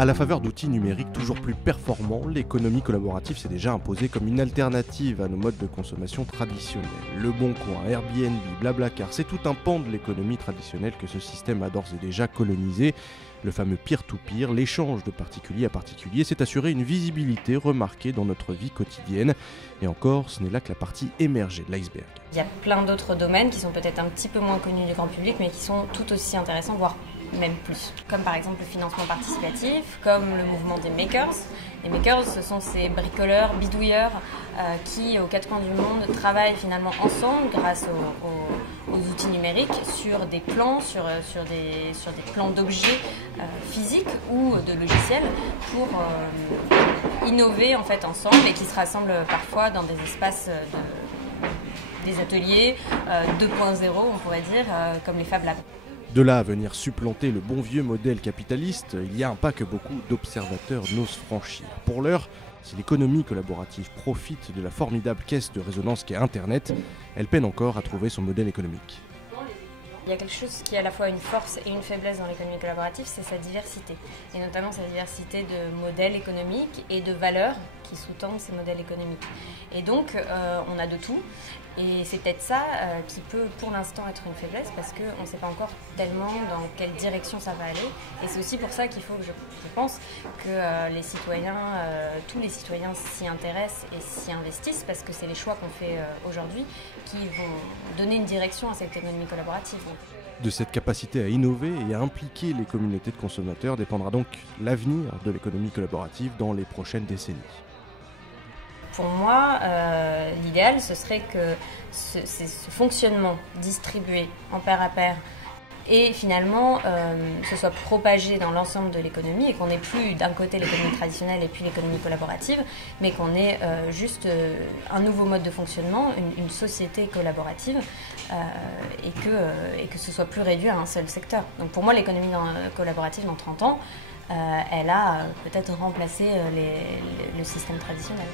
À la faveur d'outils numériques toujours plus performants, l'économie collaborative s'est déjà imposée comme une alternative à nos modes de consommation traditionnels. Le Bon Coin, Airbnb, Blablacar, c'est tout un pan de l'économie traditionnelle que ce système a d'ores et déjà colonisé. Le fameux peer-to-peer, l'échange de particulier à particulier, s'est assuré une visibilité remarquée dans notre vie quotidienne. Et encore, ce n'est là que la partie émergée de l'iceberg. Il y a plein d'autres domaines qui sont peut-être un petit peu moins connus du grand public, mais qui sont tout aussi intéressants, voire même plus. Comme par exemple le financement participatif, comme le mouvement des makers. Les makers, ce sont ces bricoleurs, bidouilleurs qui, aux quatre coins du monde, travaillent finalement ensemble grâce aux outils numériques sur des plans, sur des plans d'objets physiques ou de logiciels pour innover en fait ensemble et qui se rassemblent parfois dans des espaces des ateliers 2.0, on pourrait dire, comme les Fab Labs. De là à venir supplanter le bon vieux modèle capitaliste, il y a un pas que beaucoup d'observateurs n'osent franchir. Pour l'heure, si l'économie collaborative profite de la formidable caisse de résonance qu'est Internet, elle peine encore à trouver son modèle économique. Il y a quelque chose qui est à la fois une force et une faiblesse dans l'économie collaborative, c'est sa diversité. Et notamment sa diversité de modèles économiques et de valeurs qui sous-tendent ces modèles économiques. Et donc, on a de tout. Et c'est peut-être ça qui peut pour l'instant être une faiblesse parce qu'on ne sait pas encore tellement dans quelle direction ça va aller. Et c'est aussi pour ça qu'il faut, je pense, que les citoyens, tous les citoyens s'y intéressent et s'y investissent parce que c'est les choix qu'on fait aujourd'hui qui vont donner une direction à cette économie collaborative. De cette capacité à innover et à impliquer les communautés de consommateurs dépendra donc l'avenir de l'économie collaborative dans les prochaines décennies. Pour moi, l'idéal, ce serait que ce fonctionnement distribué en pair à pair et finalement ce soit propagé dans l'ensemble de l'économie et qu'on n'ait plus d'un côté l'économie traditionnelle et puis l'économie collaborative, mais qu'on ait juste un nouveau mode de fonctionnement, une société collaborative et que ce soit plus réduit à un seul secteur. Donc pour moi, l'économie collaborative dans 30 ans, elle a peut-être remplacé le système traditionnel.